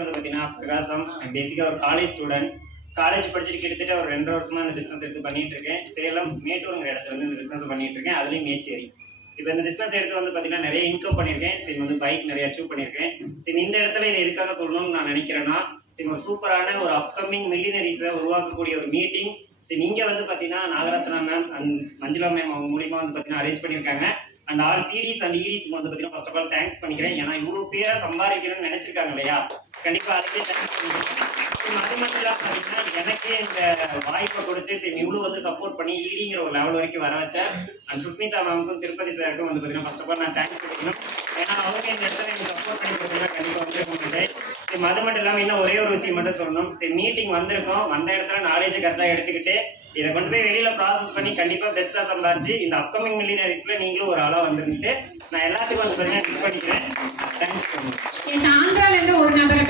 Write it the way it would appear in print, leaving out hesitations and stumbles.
வந்து பார்த்தீங்கன்னா பிரகாசம். பேசிக்காக ஒரு காலேஜ் ஸ்டூடெண்ட். காலேஜ் படிச்சுட்டு கிட்டத்தட்ட ஒரு 2.5 வருஷமா இந்த பிஸ்னஸ் எடுத்து பண்ணிட்டு இருக்கேன். சேலம் மேட்டூருங்கிற இடத்துல வந்து இந்த பிஸ்னஸ் பண்ணிட்டு இருக்கேன். அதுலேயும் மேச்சேரி. இப்போ இந்த பிஸ்னஸ் எடுத்து வந்து பார்த்தீங்கன்னா நிறைய இன்கம் பண்ணியிருக்கேன். சரி வந்து பைக் நிறைய அச்சீவ் பண்ணியிருக்கேன். சரி இந்த இடத்துல இதை எதுக்காக சொல்லணும்னு நான் நினைக்கிறேன்னா, சரி ஒரு சூப்பரான ஒரு அப்கமிங் மில்லினரிஸை உருவாக்கக்கூடிய ஒரு மீட்டிங். சரி இங்கே வந்து பார்த்தீங்கன்னா Nagarathna ma'am and Manjula ma'am அவங்க மூலியமாக வந்து பார்த்தீங்கன்னா அரேஞ்ச் பண்ணியிருக்காங்க. அண்ட் ஆல் சிடிஸ் அண்ட் இடிஸ் வந்து பார்த்தீங்கன்னா ஃபர்ஸ்ட் ஆஃப் ஆல் தேங்க்ஸ் பண்ணிக்கிறேன். ஏன்னா இவ்வளோ பேரை சம்பாதிக்கணும்னு நினைச்சிருக்காங்க இல்லையா, கண்டிப்பாக அதுக்கே தேங்க்ஸ் பண்ணிக்கிறேன். அது மட்டும் இல்லாமல் பார்த்தீங்கன்னா எனக்கே இந்த வாய்ப்பை கொடுத்து சரி இவ்வளோ வந்து சப்போர்ட் பண்ணி ஈடிங்கிற ஒரு லெவல் வரைக்கும் வர வச்ச அண்ட் சுஸ்மிதா மேமுக்கும் திருப்பதி சாருக்கும் வந்து பார்த்தீங்கன்னா ஃபர்ஸ்ட் ஆஃப் ஆல் நான் தேங்க்ஸ் பண்ணிக்கணும். ஏன்னா அவங்க இந்த இடத்துல எனக்கு சப்போர்ட் பண்ணி கொடுத்தீங்கன்னா கண்டிப்பாக வந்து உங்களுக்கு சரி அது மட்டும் இல்லாமல் இன்னும் ஒரே ஒரு விஷயம் மட்டும் சொல்லணும். சரி மீட்டிங் வந்திருக்கோம், வந்த இடத்துல நாலேஜை கரெக்டாக எடுத்துக்கிட்டு இதை கொண்டு போய் வெளியில ப்ராசஸ் பண்ணி கண்டிப்பா பெஸ்டா சம்பாதிச்சு இந்த அப்கமிங் மில்லியனரிஸ்ல நீங்களும் ஒரு ஆளா வந்துட்டு நான் எல்லாத்துக்கும் வந்து பார்த்தீங்கன்னா டிஸ் பண்ணிக்கிறேன். தேங்க்ஸ். ஆந்திரால இருந்து ஒரு நபரை